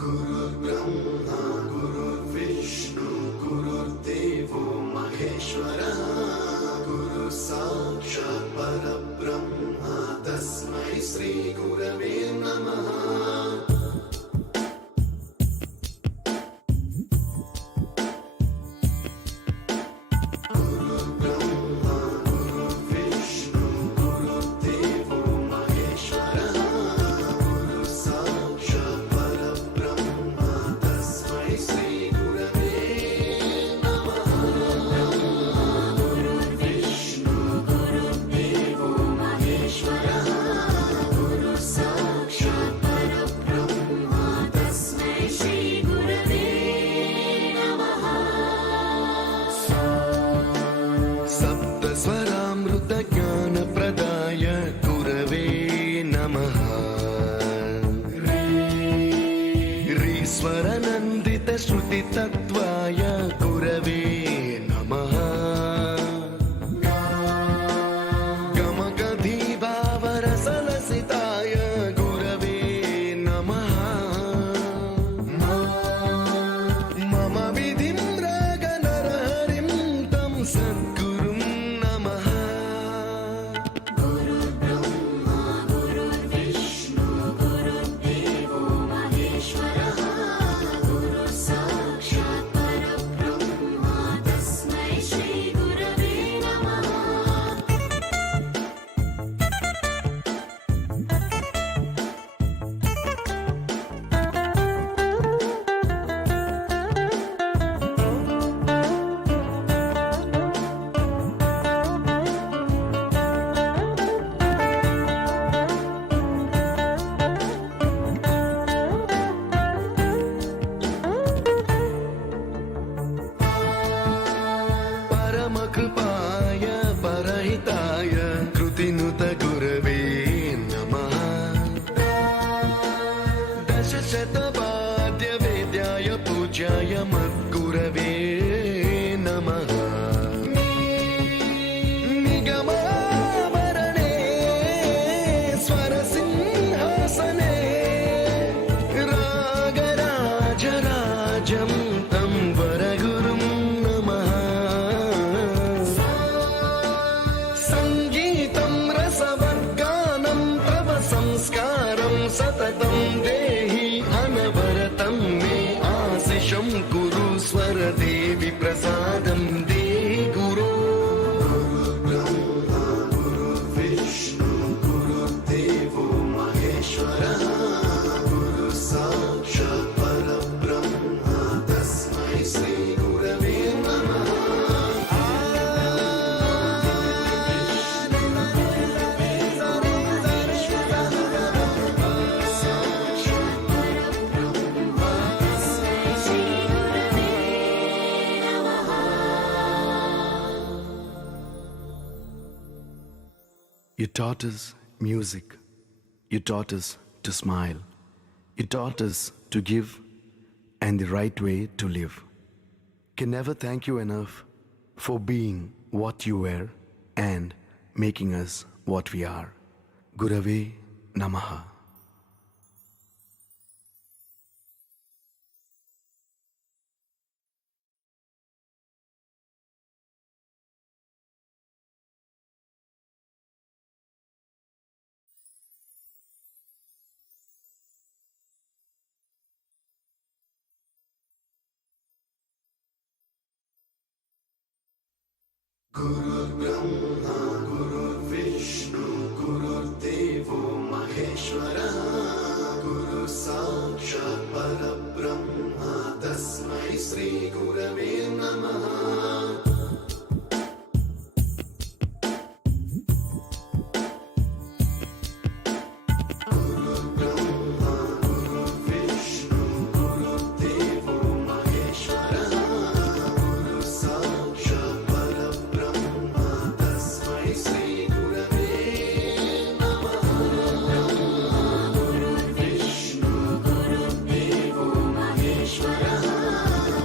गुरुर्ब्रह्मा गुरुर्विष्णु गुरुर्देवो महेश्वरः गुरु साक्षात् परब्रह्म तस्मै श्री गुरवे नमः। ज्ञानप्रदाय गुरवे नमः। ह्रीश्वरनन्दितश्रुतितत्त्वाय गुरवे नमः। गमगधीभावरसलसिताय गुरवे नमः। मम विधिं रागनरहरिं तं सद्गुरुं नमः। परमकृपाय परहिताय कृतिनुत गुरवे नमः। दशशतवाद्यवेद्याय पूज्याय मद्गुरवे नमः। निगमावरणे स्वरसिंहासने रागराजराजं तं वरगुरुं नमः। संगीतं रसवर्गानं तव संस्कारं सततं देहि अनवरतं मे आशिषं कुरु स्वरदेवि प्रसादं देहि गुरो। गुरुर्ब्रह्मा गुरुर्विष्णु गुरुर्देवो महेश्वरः गुरु साक्षात् परब्रह्म तस्मै श्री गुरवे नमः। You taught us music. You taught us to smile. You taught us to give and the right way to live. Can never thank you enough for being what you were and making us what we are. Gurave Namaha. गुरुर्ब्रह्मा गुरुर्विष्णु गुरुर्देवो महेश्वरः गुरु साक्षात् परब्रह्म तस्मै श्री गुरवे नमः।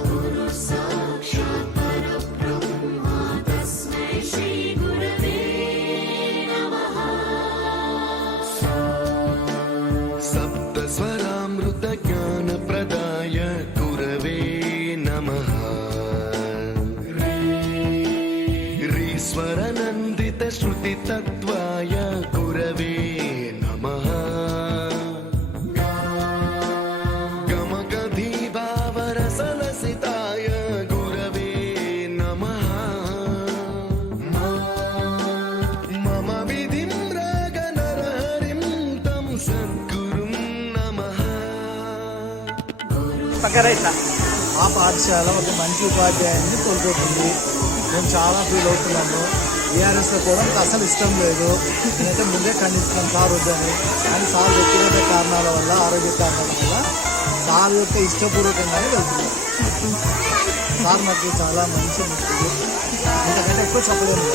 गुरु श्रुतितत्त्वाय गुरवे नमः गमगधीभावरसलसिताय गुरवे नमः मम विधिं रागनरहरिं तं सद्गुरुं नमः ఆ పాఠశాల ఒక మంచి ఉపాధ్యాయుని కోల్పోతుంది. మేము చాలా ఫీల్ అవుతున్నాము. బీఆర్ఎస్లో కూడా నాకు అసలు ఇష్టం లేదు. నేనైతే ముందే ఖండిస్తున్నాను సార్ వద్దని. కానీ సార్ వ్యక్తిగత కారణాల వల్ల, ఆరోగ్య కారణాల వల్ల సార్ యొక్క ఇష్టపూర్వకంగానే వెళ్తున్నాం. సార్ నాకు చాలా మంచి మిత్రుడు. ఇంతకంటే ఎక్కువ చెప్పలేము.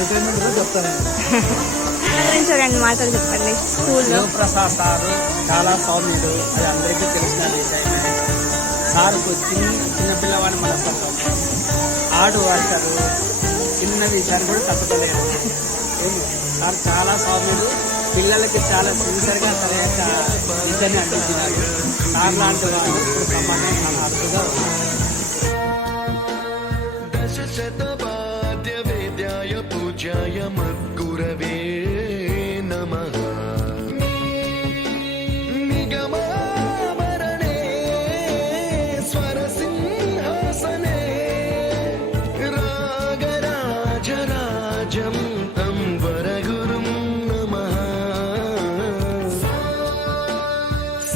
రిటైర్మెంట్ కూడా చెప్తాను. రెండు మాటలు చెప్పండి. స్కూల్లో ప్రసాద్ సారు చాలా సౌమ్యుడు, అది అందరికీ తెలిసిన విషయమే. సార్కు చిన్న పిల్లవాడిని మనపడతాం, ఆడు వాడతారు, చిన్న విషయాన్ని కూడా తప్పుకోలేదు. సార్ చాలా సౌమ్యుడు, పిల్లలకి చాలా సిన్సియర్గా సరైన విద్యని అందించినారు. సార్ లాంటి వాడు ఇప్పుడు సమాజం చాలా అర్థంగా ఉన్నారు. दशशतवाद्य वेद्याय पूज्याय मद्गुरवे नमः निगमावरणे स्वरसिंहासने रागराजराजं तं वरगुरुं नमः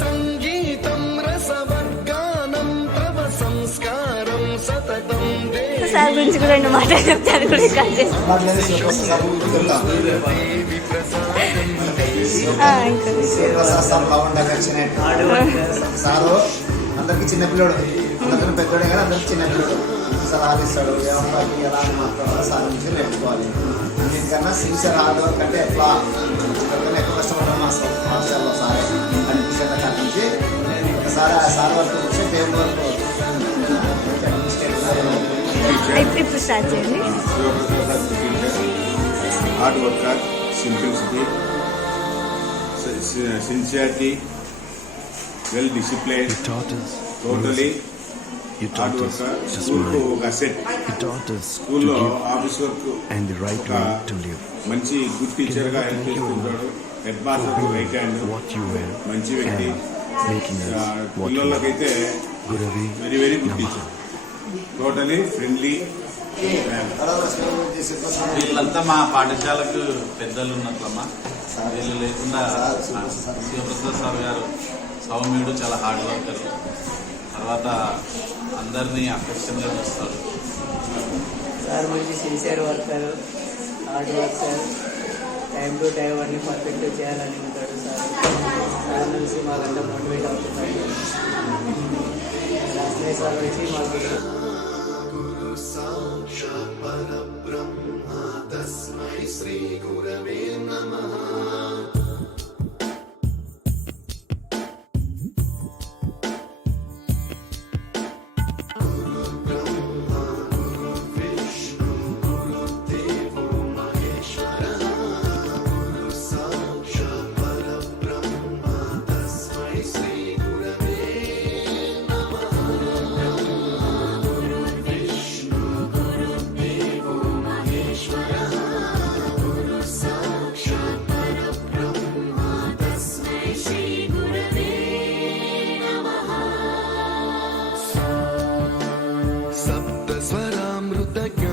सङ्गीतं रसवर्गानं तव संस्कारं सततं సార్ గురించి కూడా రెండు మాటలు చెప్తారు కూడా కాదు. సార్ బాగుండగా సారు అందరికీ చిన్నపిల్లడు, అందరికీ పెద్దోడే కానీ అందరికీ చిన్నపిల్లడు. సార్ ఆదిస్తాడు, ఎవరికి ఎలా మాట్లాడాలో సార్ నుంచి నేర్చుకోవాలి. అన్నిటికన్నా సిన్సియర్ హార్డ్ వర్క్ అంటే ఎట్లా ఎవరికైనా ఎక్కువ కష్టపడడం మా పాఠశాలలో సారే అనిపించేట కాడి నుంచి ఒకసారి ఆ సార్ వరకు వచ్చి దేవుడి వరకు ఇప్పుడు స్టార్ట్ చేయండి. Hard worker, simplicity, sincerity, well discipline, You taught us totally music. You hard taught us worker. to స్కూల్కు smile. ఒక asset. You taught us to స్కూల్లో give office work and the right ఒక way to live. మంచి good టీచర్గా help చేస్తుంటాడు. Head master right hand, What you were మంచి వ్యక్తి. and making us what you are. పిల్లలకైతే Gurave very very good Namaha. Teacher, totally friendly. వీళ్ళంతా మా పాఠశాలకు పెద్దలు ఉన్నట్లమ్మా. వీళ్ళు లేకుండా శివప్రసాద్ సార్ గారు సౌమ్యుడు, చాలా హార్డ్ వర్కర్, తర్వాత అందరినీ ఆకర్షణగా చూస్తారు. సార్ మంచి sincere worker, hard worker, time to time అన్ని పర్ఫెక్ట్ చేయాలని ఉంటాడు సార్. సార్ నుంచి మాకంతా మోటివేట్ అవుతున్నాడు. లక్ష్మీ సార్ వచ్చి మాకు साक्षात् परब्रह्म तस्मै श्रीगुरवे नमः गुरुब्रह्मा गुरुविष्णु गुरुदेवो महेश्वरः गुरु साक्षात् परब्रह्म तस्मै श्रीगुरवे सप्तस्वरामृतज्ञ